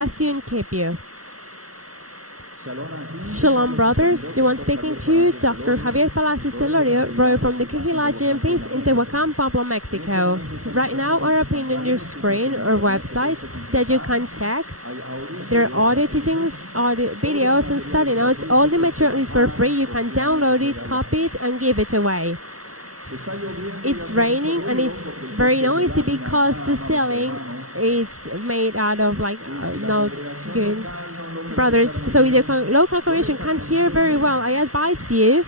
Bless you and keep you. Shalom, brothers. The one speaking to you, Dr. Javier Palacios Celorio, Roeh from the Kehila GMPs in Tehuacan, Puebla, Mexico. Right now, our opinion on your screen or websites that you can check. There are audio teachings, audio videos, and study notes. All the material is for free. You can download it, copy it, and give it away. It's raining and it's very noisy because the ceiling is made out of not good. Brothers, so the local congregation can't hear very well. I advise you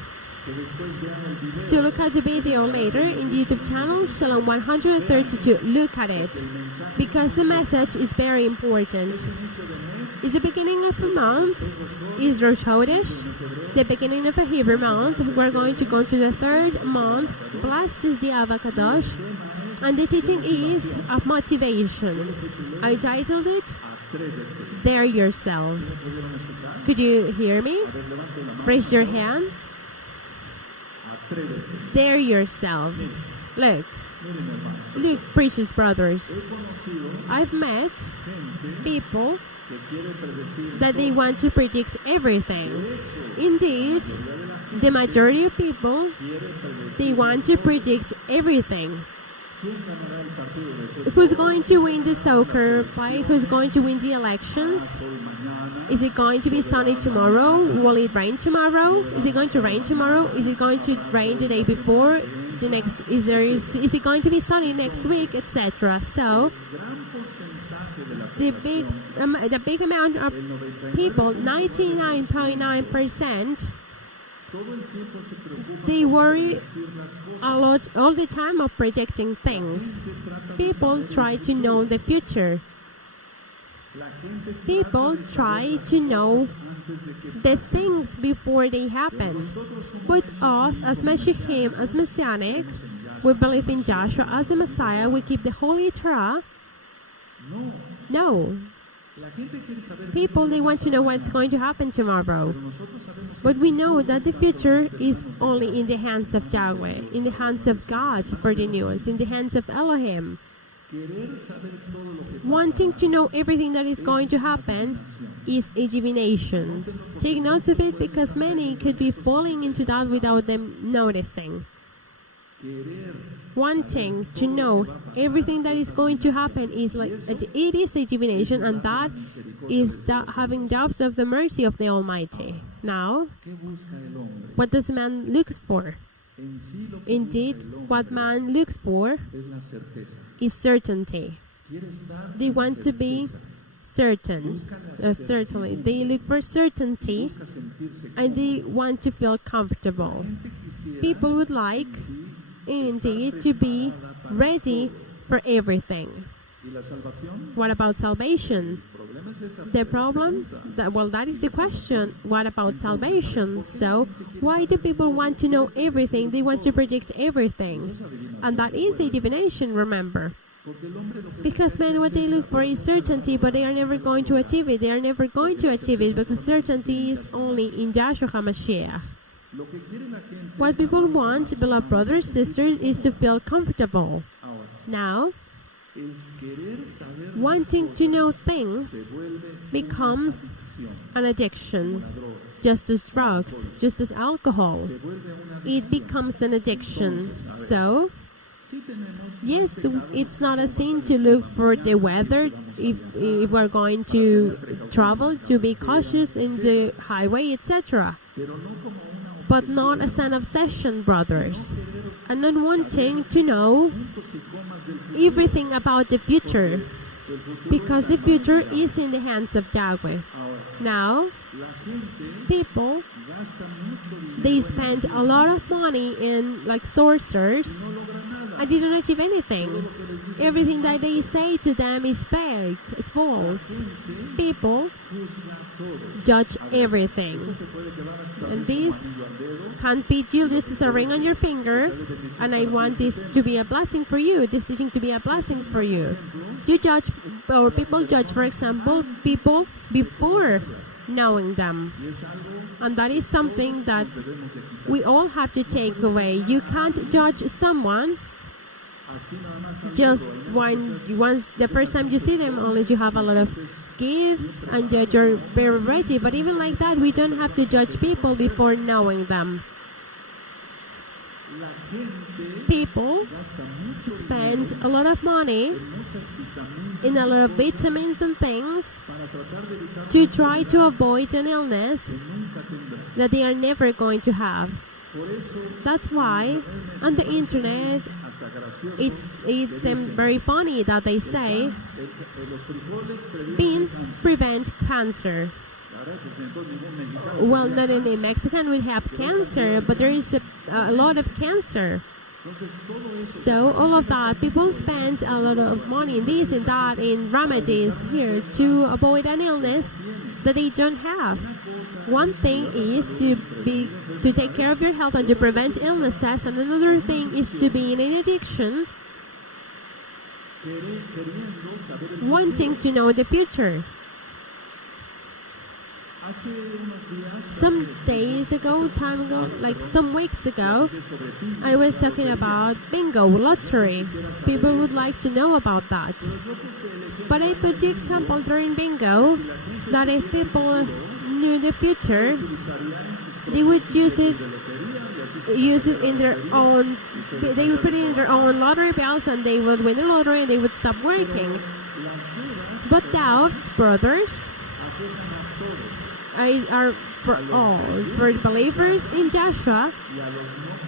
to look at the video later in the YouTube channel, Shalom 132. Look at it, because the message is very important. It's the beginning of a month, is Rosh Chodesh, the beginning of a Hebrew month. We're going to go to the third month. Blessed is the Ava Kadosh, and the teaching is of motivation. I titled it, Dare Yourself. Could you hear me? Raise your hand. Dare yourself. Look, precious brothers. I've met people that they want to predict everything. Indeed, the majority of people, they want to predict everything. Who's going to win the soccer fight? Who's going to win the elections? Is it going to be sunny tomorrow? Will it rain tomorrow? Is it going to rain tomorrow? Is it going to rain the day before? Is it going to be sunny next week, etc.? So the big amount of people, 99.9%, they worry a lot all the time of predicting things. People try to know the future. People try to know the things before they happen. But us, as Mashiachim, as Messianic, we believe in Joshua as the Messiah, we keep the Holy Torah. No. People, they want to know what's going to happen tomorrow. But we know that the future is only in the hands of Yahweh, in the hands of God for the news, in the hands of Elohim. Wanting to know everything that is going to happen is a divination. Take note of it, because many could be falling into that without them noticing. Wanting to know everything that is going to happen is it is a divination, and that is having doubts of the mercy of the Almighty. Now, what does man look for? Indeed, what man looks for is certainty. They want to be certain. Certainly, they look for certainty, and they want to feel comfortable. People would like, indeed, to be ready for everything. What about salvation? The problem? That is the question. What about salvation? So, why do people want to know everything? They want to predict everything. And that is a divination, remember. Because men, what they look for is certainty, but they are never going to achieve it. They are never going to achieve it, because certainty is only in Yahshua HaMashiach. What people want, beloved brothers, sisters, is to feel comfortable. Now, wanting to know things becomes an addiction, just as drugs, just as alcohol. It becomes an addiction. So, yes, it's not a sin to look for the weather if we're going to travel, to be cautious in the highway, etc. But not as an obsession, brothers, and not wanting to know everything about the future, because the future is in the hands of Yahweh. Now, people, they spend a lot of money in sorcerers, and they don't achieve anything. Everything that they say to them is fake, it's false. People judge everything. And this can't be just as a ring on your finger, and I want this to be a blessing for you, this teaching to be a blessing for you. You judge, or people judge, for example, people before knowing them. And that is something that we all have to take away. You can't judge someone just once the first time you see them, unless you have a lot of gifts and you're very ready. But even like that, we don't have to judge people before knowing them. People spend a lot of money in a lot of vitamins and things to try to avoid an illness that they are never going to have. That's why on the internet it's very funny that they say beans prevent cancer. Well, not only Mexican we have cancer, but there is a lot of cancer. So all of that, people spend a lot of money in this and that, in remedies here to avoid an illness that they don't have. One thing is to take care of your health and to prevent illnesses, and another thing is to be in an addiction, wanting to know the future. Some days ago, like some weeks ago, I was talking about bingo, lottery. People would like to know about that. But I put the example during bingo that if people knew the future, they would use it in their own, they would put it in their own lottery bills and they would win the lottery and they would stop working. But doubts, brothers, are for all, for the believers in Joshua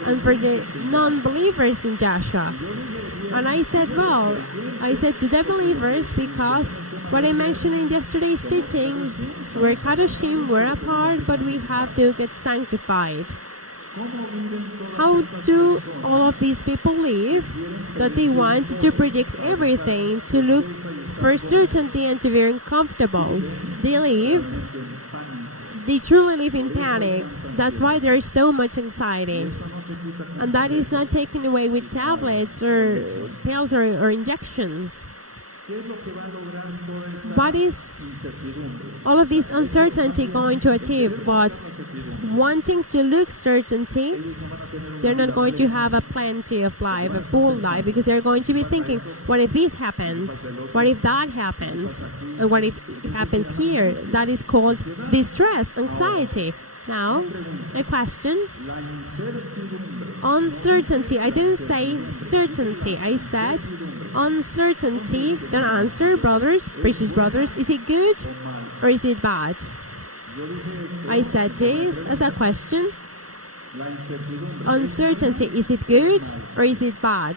and for the non-believers in Joshua. And I said to the believers, because what I mentioned in yesterday's teaching, we're Kadoshim, we're apart, but we have to get sanctified. How do all of these people live? That they want to predict everything, to look for certainty and to be uncomfortable. They truly live in panic. That's why there is so much anxiety. And that is not taken away with tablets or pills or injections. What is all of this uncertainty going to achieve? But wanting to look certainty, they're not going to have a plenty of life, a full life, because they're going to be thinking, what if this happens? What if that happens? And what if it happens here? That is called distress, anxiety. Now, a question. Uncertainty. I didn't say certainty. I said uncertainty. The answer, brothers, precious brothers, is it good or is it bad? I said this as a question. Uncertainty, is it good or is it bad?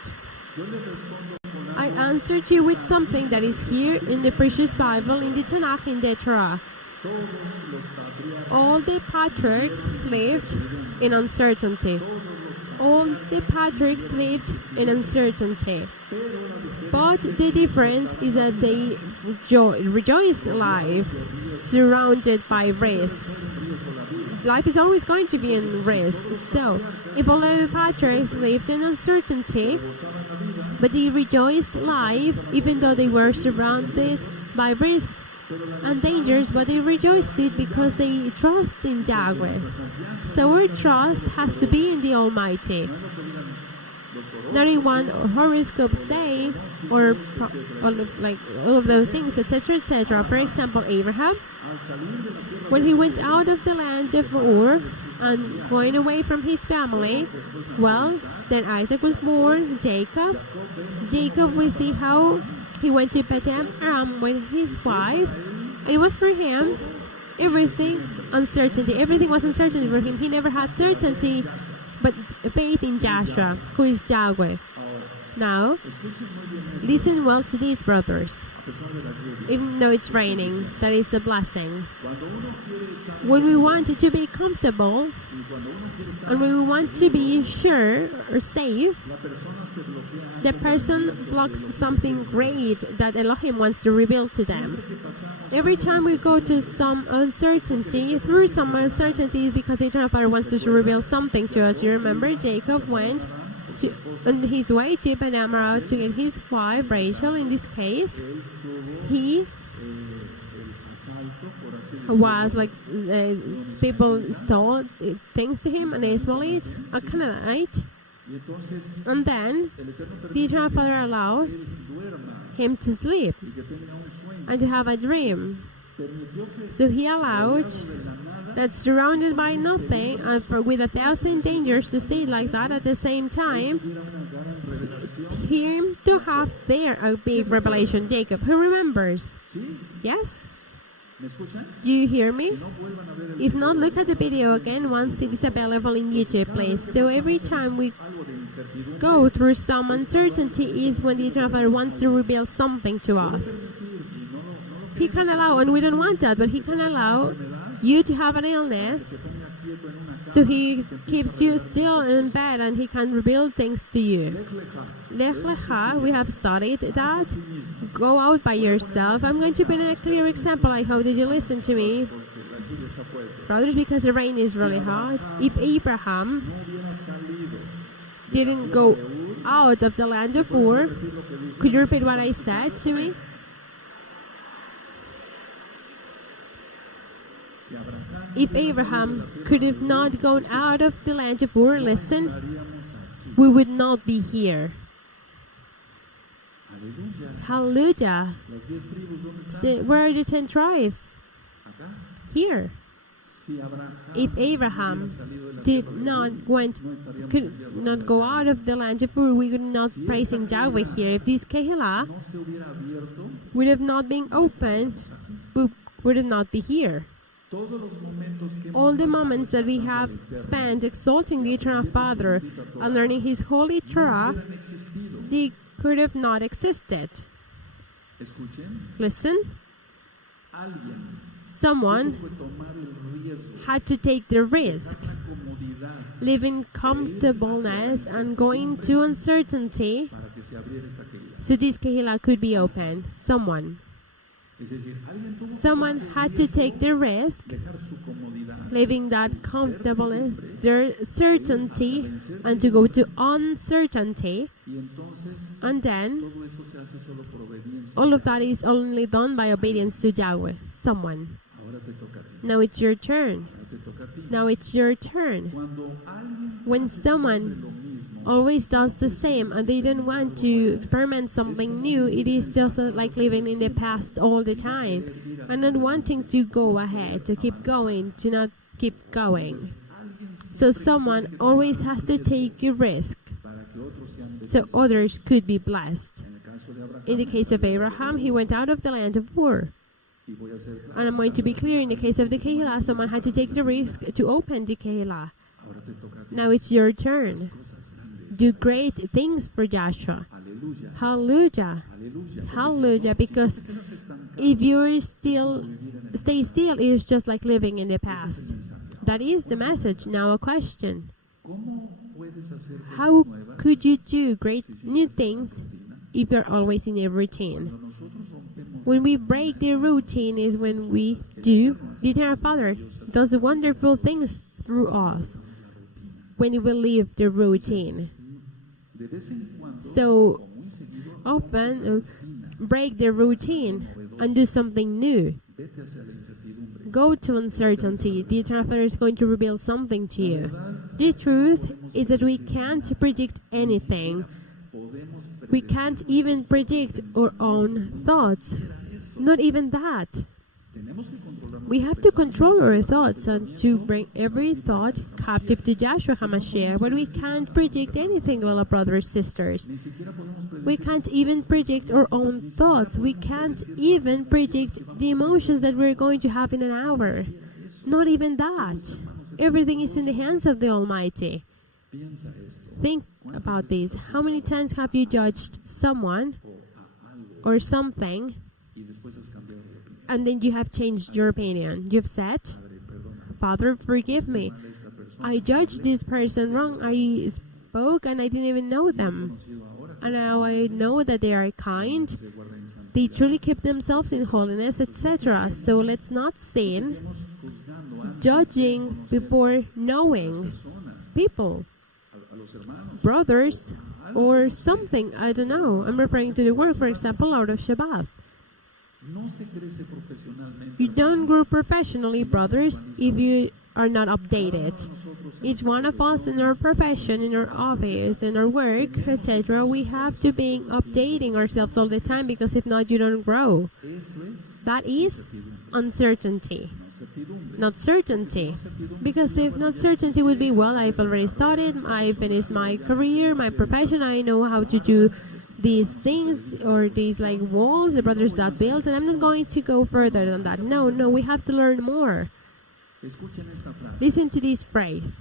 I answered you with something that is here in the precious Bible, in the Tanakh, in the Torah. All the patriarchs lived in uncertainty. All the patriarchs lived in uncertainty. But the difference is that they rejoiced life, surrounded by risks. Life is always going to be in risk. So, if all of the patriarchs lived in uncertainty, but they rejoiced life, even though they were surrounded by risks and dangers, but they rejoiced it because they trust in Yahweh. So our trust has to be in the Almighty. Not in what horoscopes say, or like all of those things, etc., etc. For example, Abraham, when he went out of the land of Ur and going away from his family, well, then Isaac was born, Jacob, we see how he went to Padan Aram with his wife, and it was for him everything uncertainty. Everything was uncertainty for him. He never had certainty, but faith in Joshua, who is Yahweh. Now, listen well to these, brothers. Even though it's raining, that is a blessing. When we want to be comfortable, and when we want to be sure or safe, the person blocks something great that Elohim wants to reveal to them. Every time we go to some uncertainty, through some uncertainties, because the Eternal Father wants to reveal something to us. You remember Jacob went on his way to Panamera to get his wife, Rachel. In this case, he was like, people stole things to him, an Ishmaelite, a Canaanite, And then the Eternal Father allows him to sleep and to have a dream. So he allowed that, surrounded by nothing and with 1,000 dangers, to stay like that at the same time, him to have there a big revelation. Jacob, who remembers? Yes? Do you hear me? If not, look at the video again once it is available in YouTube, please. So every time we go through some uncertainty is when the Eternal Father wants to reveal something to us. He can allow, and we don't want that, but he can allow you to have an illness, so he keeps you still in bed and he can reveal things to you. Lech lecha, we have studied that. Go out by yourself. I'm going to put in a clear example. I hope that you listen to me, brothers, because the rain is really hot. If Abraham didn't go out of the land of Ur, could you repeat what I said to me? If Abraham could have not gone out of the land of Ur, listen, we would not be here. Hallelujah. Where are the 10 tribes? Here. If Abraham could not go out of the land of Ur, we would not praising Yahweh here. If this Kehillah would have not been opened, we would not be here. All the moments that we have spent exalting the Eternal Father and learning His holy Torah, they could have not existed. Listen, someone had to take the risk, living comfortableness and going to uncertainty, so this Kehillah could be open. Someone had to take the risk, living that comfortableness, their certainty, and to go to uncertainty. And then, all of that is only done by obedience to Yahweh. Someone. Now it's your turn. Now it's your turn. When someone always does the same and they don't want to experiment something new, it is just like living in the past all the time and not wanting to go ahead, to keep going, to not keep going. So someone always has to take a risk so others could be blessed. In the case of Abraham, he went out of the land of Ur. And I'm going to be clear, in the case of the Kehillah, someone had to take the risk to open the Kehillah. Now it's your turn. Do great things for Joshua. Hallelujah. Hallelujah. Because if you stay still, it is just like living in the past. That is the message. Now a question. How could you do great new things if you're always in a routine? When we break the routine is when we do. The Eternal Father does wonderful things through us when we leave the routine. So often, break the routine and do something new. Go to uncertainty. The Eternal Father is going to reveal something to you. The truth is that we can't predict anything. We can't even predict our own thoughts. Not even that. We have to control our thoughts and to bring every thought captive to Yahshua HaMashiach, but we can't predict anything, well, brothers, sisters. We can't even predict our own thoughts. We can't even predict the emotions that we're going to have in an hour. Not even that. Everything is in the hands of the Almighty. Think about this. How many times have you judged someone or something, and then you have changed your opinion? You've said, Father, forgive me. I judged this person wrong. I spoke and I didn't even know them. And now I know that they are kind. They truly keep themselves in holiness, etc. So let's not sin, judging before knowing people, brothers, or something. I don't know. I'm referring to the word, for example, out of Shabbat. You don't grow professionally, brothers, if you are not updated. Each one of us in our profession, in our office, in our work, etc., we have to be updating ourselves all the time, because if not, you don't grow. That is uncertainty, not certainty. Because if not certainty would be, well, I've already started, I finished my career, my profession, I know how to do these things, or these like walls the brothers that built, and I'm not going to go further than that. No, we have to learn more. Listen to this phrase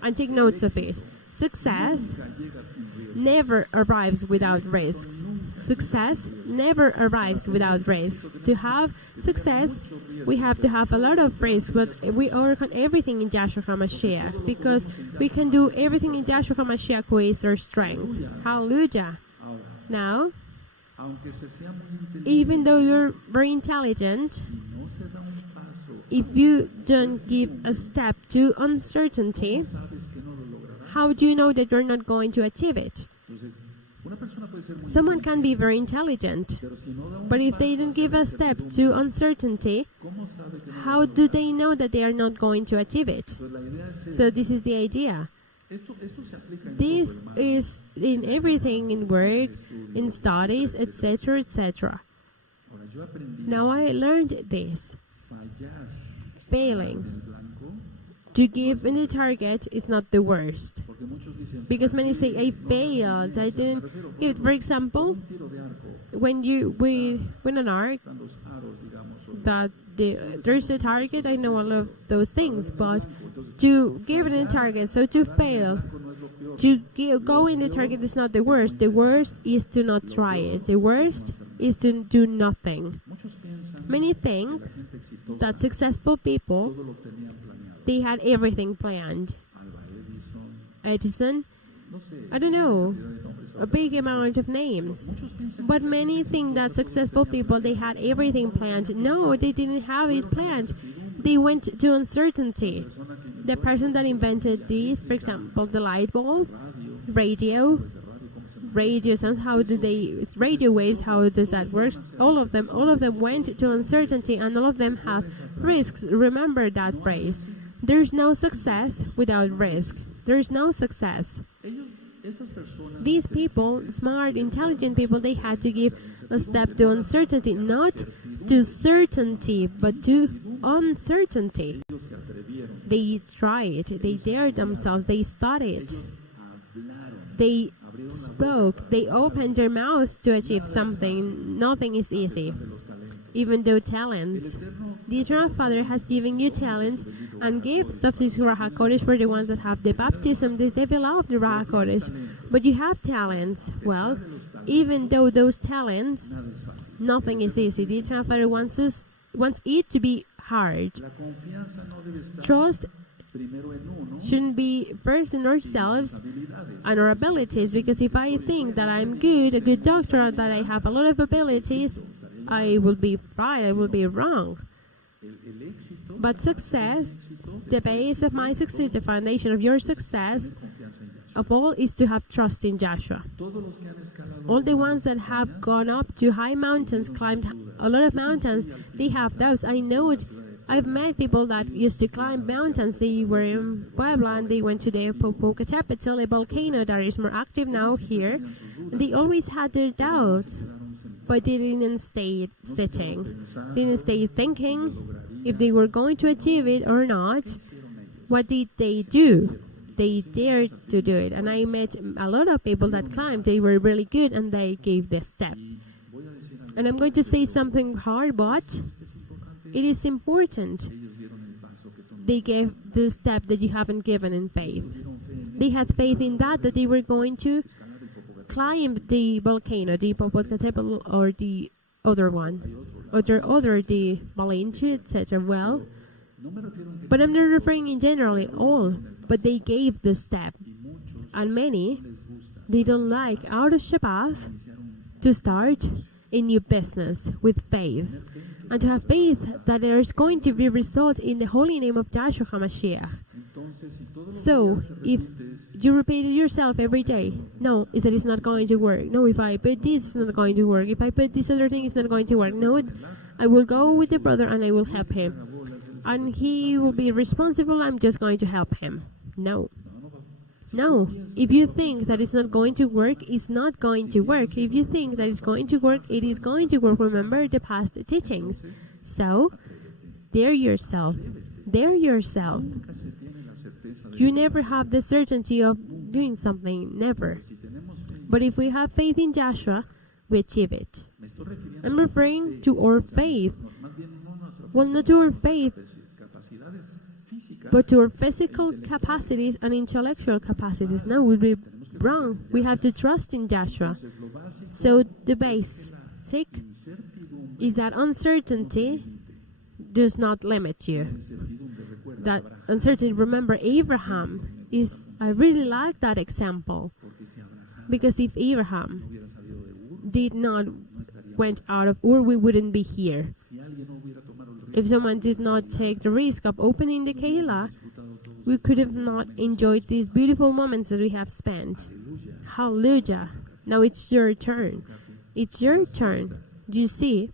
and take notes of it. Success never arrives without risks. Success never arrives without risks. To have success, we have to have a lot of risks, but we overcome everything in Yahshua HaMashiach, because we can do everything in Yahshua HaMashiach, who is our strength. Hallelujah. Now, even though you're very intelligent, if you don't give a step to uncertainty, how do you know that you're not going to achieve it? Someone can be very intelligent, but if they don't give a step to uncertainty, how do they know that they are not going to achieve it? So this is the idea. This is in everything, in work, in studies, etc., etc. Now I learned this. Failing to give in the target is not the worst. Because many say, I failed, I didn't give it. For example, when an arc, that there's a target, I know all of those things, but to give it a target, so to fail, to go in the target is not the worst. The worst is to not try it. The worst is to do nothing. Many think that successful people, they had everything planned. Edison, I don't know, a big amount of names. But many think that successful people, they had everything planned. No, they didn't have it planned. They went to uncertainty. The person that invented this, for example, the light bulb, radio sounds, how do they, radio waves, how does that work? All of them went to uncertainty, and all of them have risks. Remember that phrase. There's no success without risk. There's no success. These people, smart, intelligent people, they had to give a step to uncertainty, not to certainty, but to uncertainty. They tried, they dared themselves, they studied, they spoke, they opened their mouths to achieve something. Nothing is easy, even though talents. The Eternal Father has given you talents and gifts of this Ruach HaKodesh for the ones that have the baptism, the Tevilah of the Ruach HaKodesh. But you have talents. Well, even though those talents, nothing is easy. The Eternal Father wants it to be hard. Trust shouldn't be first in ourselves and our abilities, because if I think that I'm good, a good doctor, that I have a lot of abilities, I will be right, I will be wrong. But success, the base of my success, the foundation of your success, of all, is to have trust in Joshua. All the ones that have gone up to high mountains, climbed a lot of mountains, they have those. I know it. I've met people that used to climb mountains. They were in Puebla and they went to the Popocatépetl, a volcano that is more active now here. They always had their doubts, but they didn't stay sitting. They didn't stay thinking if they were going to achieve it or not. What did they do? They dared to do it. And I met a lot of people that climbed. They were really good and they gave the step. And I'm going to say something hard, but it is important. They gave the step that you haven't given in faith. They had faith in that they were going to climb the volcano, the Popocatépetl, or the other one, or the Malinche, etc. Well, but I'm not referring in generally all, but they gave the step. And many, they don't like out of Shabbat to start a new business with faith. And to have faith that there is going to be result in the holy name of Yahshua HaMashiach. So, if you repeat it yourself every day, no, is that it's not going to work. No, if I put this, it's not going to work. If I put this other thing, it's not going to work. No, I will go with the brother and I will help him. and he will be responsible. I'm just going to help him. No. No. If you think that it's not going to work, it's not going to work. If you think that it's going to work, it is going to work. Remember the past teachings. So, dare yourself. Dare yourself. You never have the certainty of doing something. Never. But if we have faith in Joshua, we achieve it. I'm referring to our faith. Well, not to our faith, but to our physical capacities and intellectual capacities. No, would be wrong. We have to trust in Joshua. So the basic is that uncertainty does not limit you. That uncertainty, remember Abraham is, I really like that example. Because if Abraham did not went out of Ur, we wouldn't be here. If someone did not take the risk of opening the Keilah, we could have not enjoyed these beautiful moments that we have spent. Hallelujah. Now it's your turn. It's your turn. Do you see?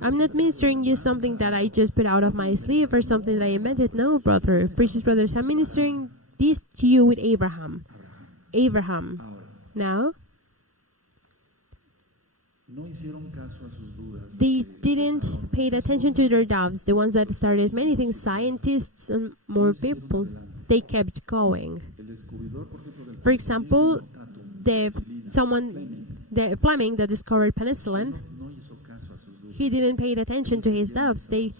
I'm not ministering you something that I just put out of my sleeve or something that I invented. No, brother, precious brothers. I'm ministering this to you with Abraham. Abraham. Now, they didn't pay attention to their doubts, the ones that started many things, scientists and more people. They kept going. For example, the Fleming that discovered penicillin, he didn't pay attention to his doubts. They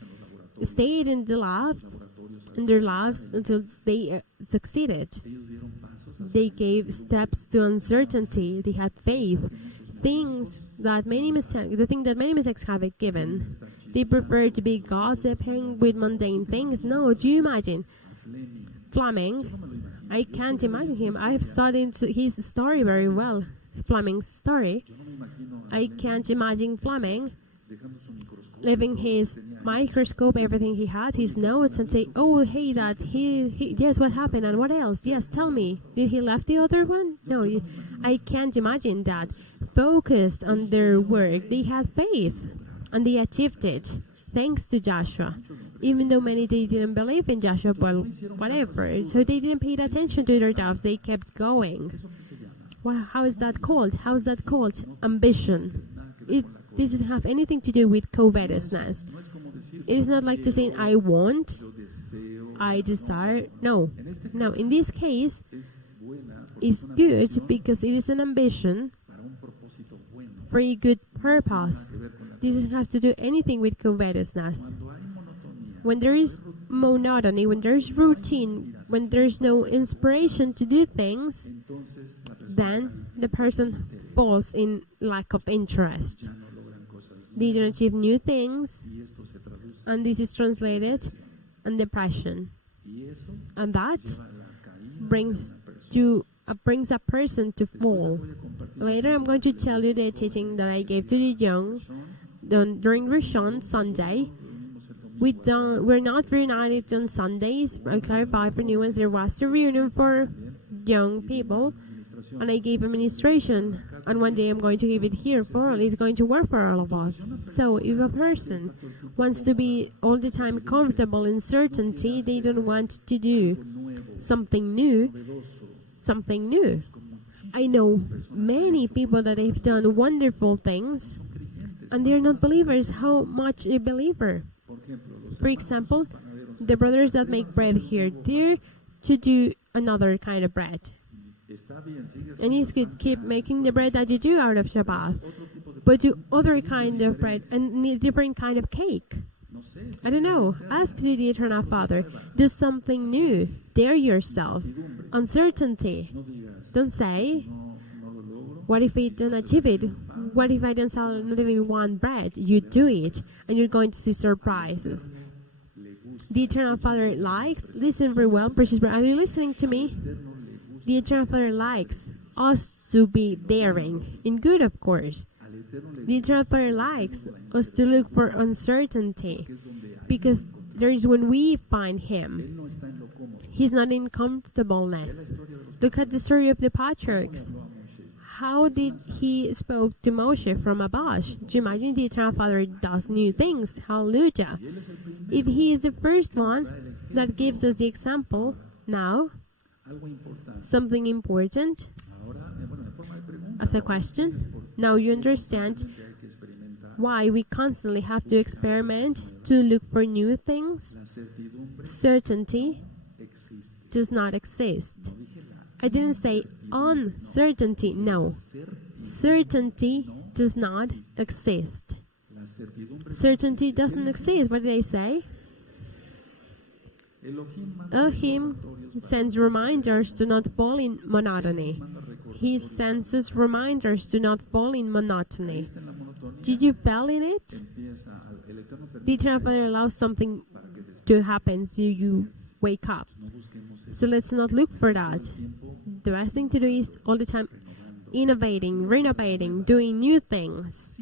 stayed in their labs until they succeeded. They gave steps to uncertainty. They had faith. The thing that many mistakes have given. They prefer to be gossiping with mundane things. No, do you imagine? Fleming, I can't imagine him. I've studied his story very well. Fleming's story. I can't imagine Fleming leaving his microscope, everything he had, his notes, and say, oh, hey, Dad, yes, what happened, and what else? Yes, tell me. Did he left the other one? No, I can't imagine that. Focused on their work, they had faith, and they achieved it, thanks to Joshua. Even though many they didn't believe in Joshua, well, whatever. So they didn't pay attention to their doubts, they kept going. Wow, how is that called? How is that called? Ambition. This doesn't have anything to do with covetousness. It is not like to say, I want, I desire. No. No, in this case, it's good because it is an ambition for a good purpose. This doesn't have to do anything with covetousness. When there is monotony, when there is routine, when there is no inspiration to do things, then the person falls in lack of interest. They don't achieve new things, and this is translated in depression. And that brings a person to fall. Later, I'm going to tell you the teaching that I gave to the young during Rishon Sunday. We're not reunited on Sundays. I'll clarify for new ones. There was a reunion for young people, and I gave administration. And one day I'm going to give it here for all. It's going to work for all of us. So if a person wants to be all the time comfortable in certainty, they don't want to do something new. Something new. I know many people that have done wonderful things, and they're not believers. How much a believer? For example, the brothers that make bread here, they're to do another kind of bread. And you could keep making the bread that you do out of Shabbat, but do other kind of bread and different kind of cake. I don't know. Ask the Eternal Father. Do something new. Dare yourself. Uncertainty. Don't say, what if I don't achieve it? What if I don't sell not even one bread? You do it, and you're going to see surprises. The Eternal Father likes, listen very well, precious brother. Are you listening to me? The Eternal Father likes us to be daring, in good, of course. The Eternal Father likes us to look for uncertainty, because there is when we find Him. He's not in comfortableness. Look at the story of the patriarchs. How did he spoke to Moshe from a bush? Do you imagine the Eternal Father does new things? Hallelujah. If he is the first one that gives us the example, now, something important, as a question, now you understand why we constantly have to experiment to look for new things. Certainty does not exist. I didn't say uncertainty, no. Certainty does not exist. Certainty doesn't exist. What did I say? Elohim sends reminders to not fall in monotony. He sends us reminders to not fall in monotony. Did you fall in it? The Eternal Father allows something to happen so you wake up. So let's not look for that. The best thing to do is all the time innovating, renovating, doing new things.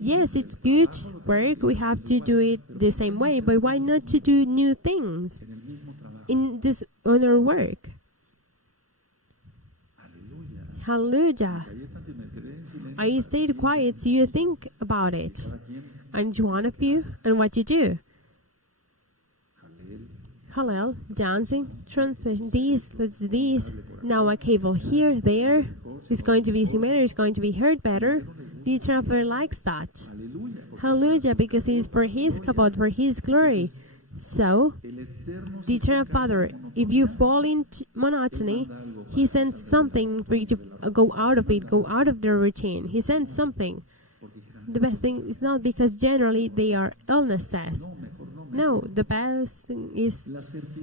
Yes, it's good work. We have to do it the same way, but why not to do new things in our work? Hallelujah. I stayed quiet so you think about it. And each one of you and what you do. Hallel, dancing, transmission, these, let's do these. Now a cable here, there. It's going to be similar, it's going to be heard better. The Eternal Father likes that. Hallelujah, because it is for His kabod, for His glory. So, the Eternal Father, if you fall into monotony, He sends something for you to go out of it, go out of the routine. He sends something. The best thing is not because generally they are illnesses. No, the best thing is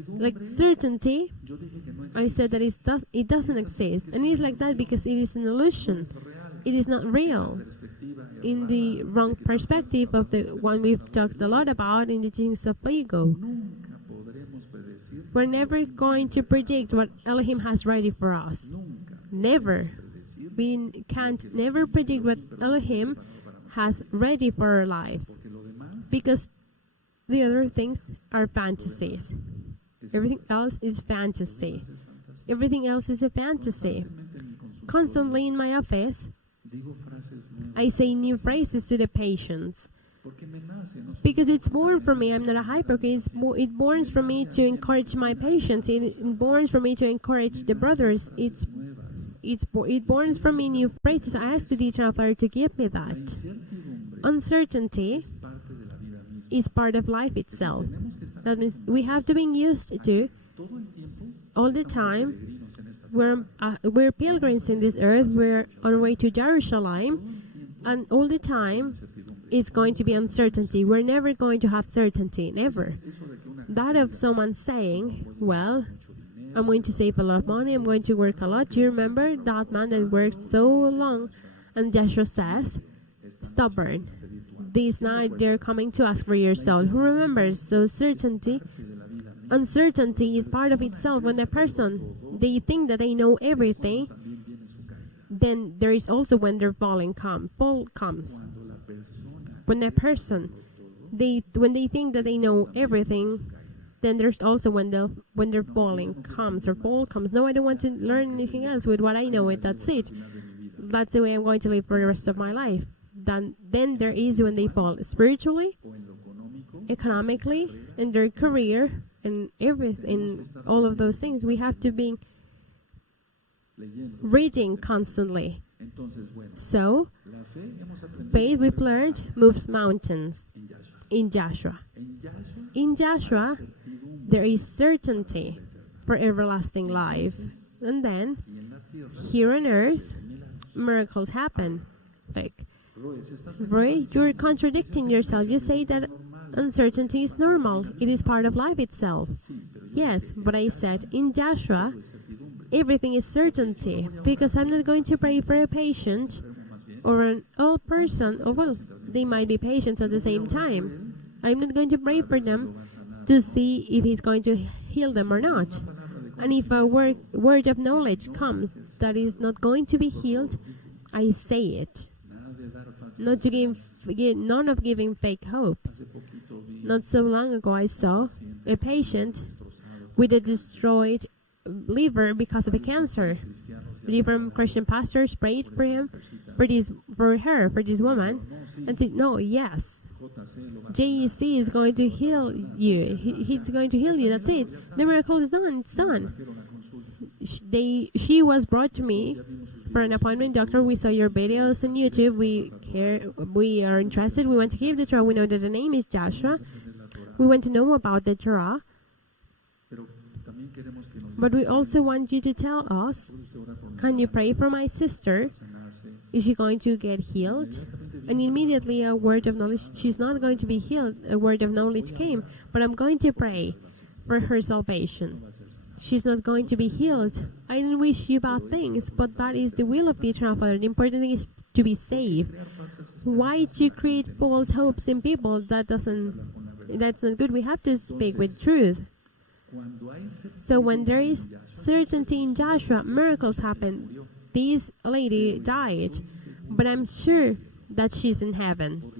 like certainty. I said that it doesn't exist. And it's like that because it is an illusion. It is not real. In the wrong perspective of the one we've talked a lot about in the teachings of ego. We're never going to predict what Elohim has ready for us. Never. We can't never predict what Elohim has ready for our lives. Because the other things are fantasies. Everything else is fantasy. Everything else is a fantasy. Constantly in my office, I say new phrases to the patients. Because it's born from me. I'm not a hypocrite. It borns from me to encourage my patients. It borns from me to encourage the brothers. It borns from me new phrases. I asked the Eternal Father to give me that. Uncertainty is part of life itself. That means we have to be used to all the time. We're pilgrims in this earth. We're on our way to Jerusalem, and all the time is going to be uncertainty. We're never going to have certainty, never. That of someone saying, "Well, I'm going to save a lot of money. I'm going to work a lot." Do you remember that man that worked so long? And Joshua says, "Stubborn. This night they're coming to ask for your soul." Who remembers? So uncertainty is part of itself. When the person, they think that they know everything, then there is also when their fall comes. When a person, when they think that they know everything, then there's also when their falling comes or fall comes. No, I don't want to learn anything else. With what I know, that's it. That's the way I'm going to live for the rest of my life. Then there is when they fall spiritually, economically, in their career, and everything, all of those things. We have to be reading constantly. So, faith, we've learned, moves mountains in Joshua. In Joshua, there is certainty for everlasting life. And then, here on earth, miracles happen. Like, Roeh, you're contradicting yourself. You say that uncertainty is normal. It is part of life itself. Yes, but I said in Joshua, everything is certainty. Because I'm not going to pray for a patient or an old person. Or well, they might be patients at the same time. I'm not going to pray for them to see if He's going to heal them or not. And if a word of knowledge comes that is not going to be healed, I say it. Not to give none of giving fake hopes. Not so long ago, I saw a patient with a destroyed liver because of a cancer. Different Christian pastors prayed for him, for this woman, and said, no, yes, JEC is going to heal you. He's going to heal you. That's it. The miracle is done. It's done. She was brought to me for an appointment. Doctor, we saw your videos on YouTube. We are interested. We want to give the Torah. We know that the name is Joshua. We want to know about the Torah. But we also want you to tell us, can you pray for my sister? Is she going to get healed? And immediately a word of knowledge, she's not going to be healed. A word of knowledge came, but I'm going to pray for her salvation. She's not going to be healed. I didn't wish you bad things, but that is the will of the Eternal Father. The important thing is to be saved. Why to create false hopes in people? That's not good. We have to speak with truth. So when there is certainty in Joshua, miracles happen. This lady died, but I'm sure that she's in heaven.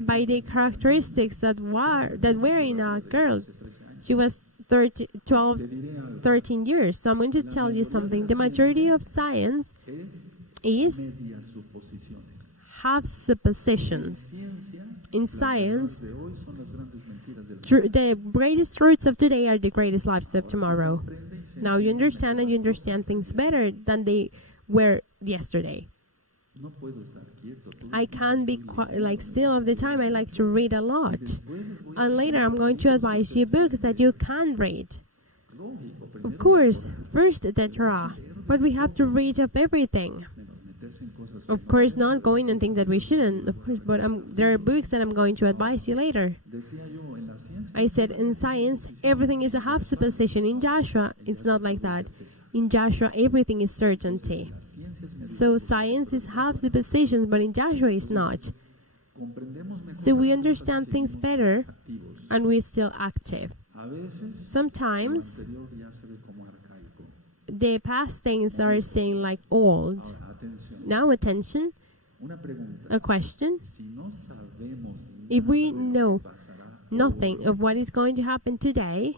By the characteristics that were in a girl, she was 13 years. So I'm going to tell you something. The majority of science is have suppositions. In science, the greatest truths of today are the greatest lies of tomorrow. Now you understand, and you understand things better than they were yesterday. I can't be still all the time. I like to read a lot. And later I'm going to advise you books that you can read. Of course, first the Torah, but we have to read up everything. Of course, not going on things that we shouldn't, of course, but there are books that I'm going to advise you later. I said in science, everything is a half supposition. In Joshua, it's not like that. In Joshua, everything is certainty. So science is half suppositions, but in Joshua, it's not. So we understand things better, and we're still active. Sometimes, the past things are saying like old. Now attention, a question. If we know nothing of what is going to happen today,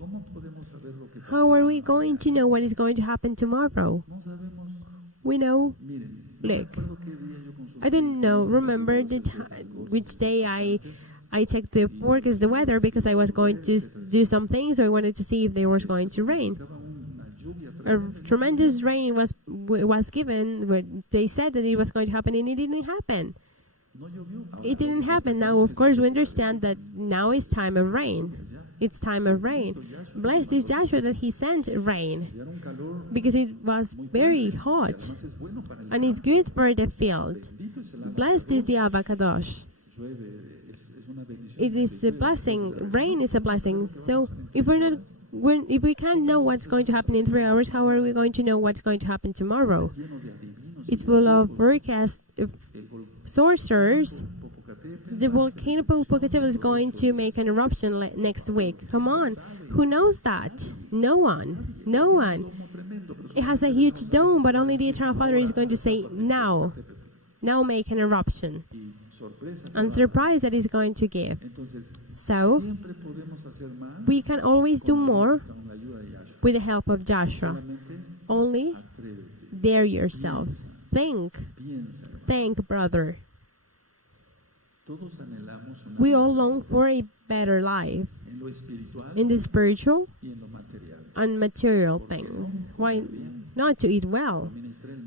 how are we going to know what is going to happen tomorrow? We know, look, I don't know, remember which day I checked the forecast, the weather, because I was going to do some things, or I wanted to see if there was going to rain. A tremendous rain was given. They said that it was going to happen, and it didn't happen. It didn't happen. Now, of course, we understand that now is time of rain. It's time of rain. Blessed is Joshua that he sent rain, because it was very hot, and it's good for the field. Blessed is the Kadosh. It is a blessing. Rain is a blessing. So if we can't know what's going to happen in 3 hours, how are we going to know what's going to happen tomorrow? It's full of forecast sorcerers. The volcano Popocatépetl is going to make an eruption next week. Come on. Who knows that? No one. No one. It has a huge dome, but only the Eternal Father is going to say, now. Now make an eruption. And surprise that he's going to give. So, we can always do more with the help of Joshua. Only dare yourself. Think, brother. We all long for a better life in the spiritual and material things. Why not to eat well?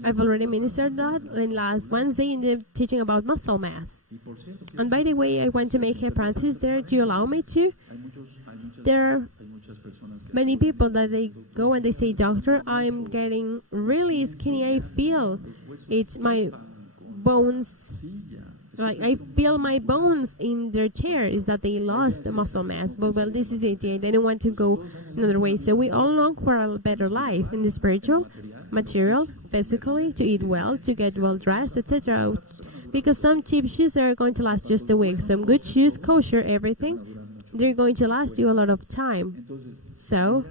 I've already ministered that last Wednesday in the teaching about muscle mass. And by the way, I want to make a parenthesis there. Do you allow me to? There are many people that they go and they say, Doctor, I'm getting really skinny. I feel it's my bones. Like I feel my bones in their chair. Is that they lost the muscle mass? But well, this is it. They don't want to go another way. So we all long for a better life in the spiritual, material, physically, to eat well, to get well dressed, etc. Because some cheap shoes are going to last just a week. Some good shoes, kosher, everything, they're going to last you a lot of time. So,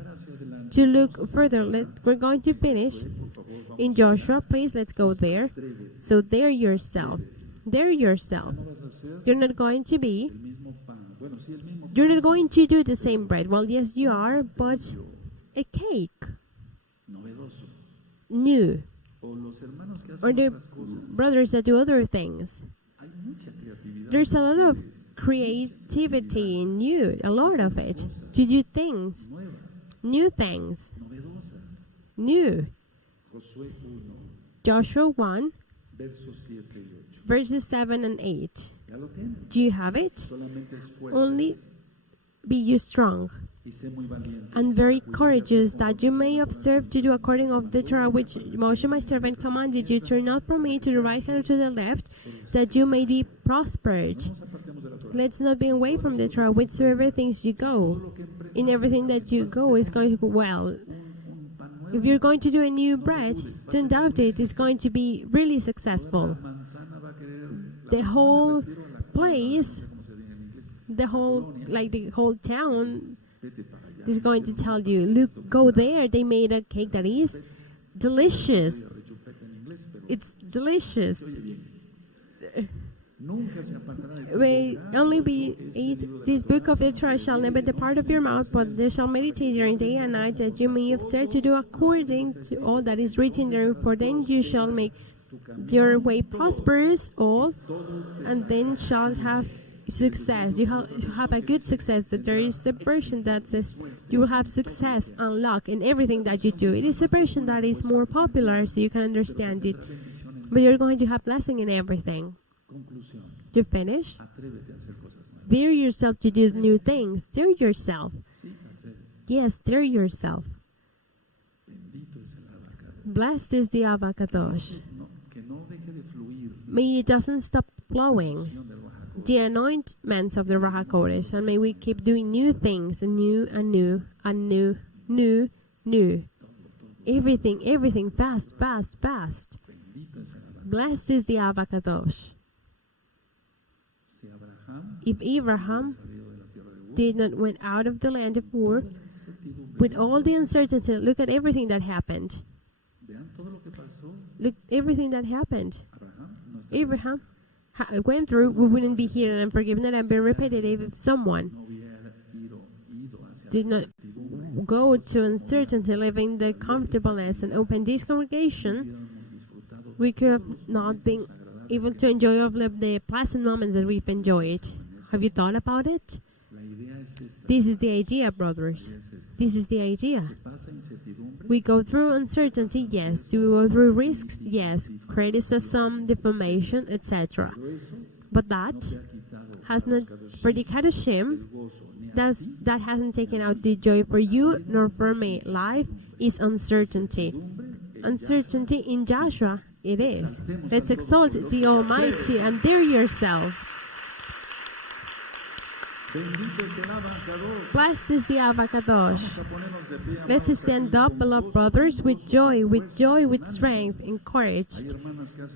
to look further, we're going to finish in Joshua. Please, let's go there. So, dare yourself. Dare yourself. You're not going to do the same bread. Well, yes, you are, but a cake. New. or the brothers that do other things. There's a lot of creativity in you, a lot of it, to do things, new things, new. Joshua 1, verses 7 and 8. Do you have it? Only be you strong and very courageous, that you may observe to do according of the Torah which Moshe my servant commanded you. Turn not from me to the right hand or to the left, that you may be prospered. Let's not be away from the Torah, whichsoever things you go. In everything that you go is going to go well. If you're going to do a new bread, don't doubt it. It's going to be really successful. The whole place, the whole town is going to tell you, look, go there. They made a cake that is delicious. It's delicious. Only be eat this book of the Torah shall never depart of your mouth, but they shall meditate during day and night, that you may observe to do according to all that is written there. For then you shall make your way prosperous, all, and then shall have success. You have a good success. That there is a version that says you will have success and luck in everything that you do. It is a version that is more popular, so you can understand it. But you're going to have blessing in everything. To finish, dare yourself to do new things. Dare yourself. Yes, dare yourself. Blessed is the Abacadosh. May it doesn't stop flowing. The anointments of the Roeh Dr, and may we keep doing new things, and new and new and new. Everything, fast. Blessed is the Abacadosh. If Abraham did not went out of the land of Ur, with all the uncertainty, look at everything that happened. Look, everything that happened. Abraham went through, we wouldn't be here, and I'm forgiven that I'm being repetitive. If someone did not go to uncertainty, living the comfortableness, and open this congregation, we could have not been able to enjoy all of the pleasant moments that we've enjoyed. Have you thought about it? This is the idea, brothers. This is the idea. We go through uncertainty, yes. Do we go through risks? Yes. Criticism, defamation, etc. But that has not, for the Kadoshim, that hasn't taken out the joy for you nor for me. Life is uncertainty. Uncertainty in Joshua, it is. Let's exalt the Almighty and dare yourself. Blessed is the Abacadosh. Let's stand up, beloved brothers, with joy, with strength, encouraged.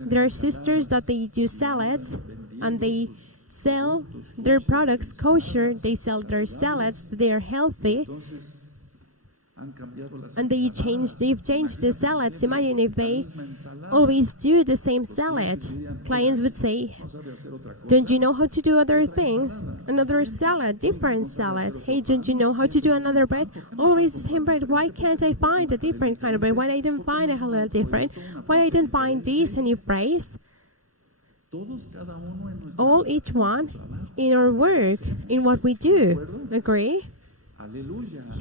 There are sisters that they do salads, and they sell their products kosher. They sell their salads. They are healthy. And they've changed the salads. Imagine if they always do the same salad. Clients would say, don't you know how to do other things? Another salad, different salad. Hey, don't you know how to do another bread? Always the same bread. Why can't I find a different kind of bread? Why I didn't find a little different? Why I didn't find this? And you praise? All, each one, in our work, in what we do. Agree?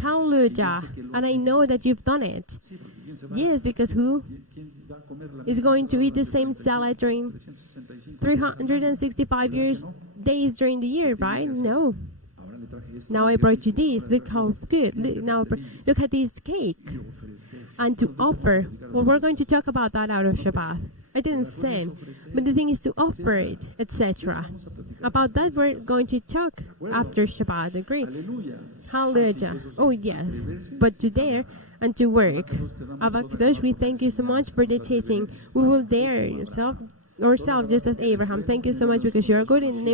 Hallelujah. And I know that you've done it. Yes, because who is going to eat the same salad during 365 days during the year, right? No. Now I brought you this. Look how good. Look at this cake. And to offer. Well, we're going to talk about that out of Shabbat. I didn't say. But the thing is to offer it, etc. About that we're going to talk after Shabbat. Agree? Hallelujah. Oh, yes. But to dare and to work. Abacadosh, we thank you so much for the teaching. We will dare ourselves just as Abraham. Thank you so much because you are good in the name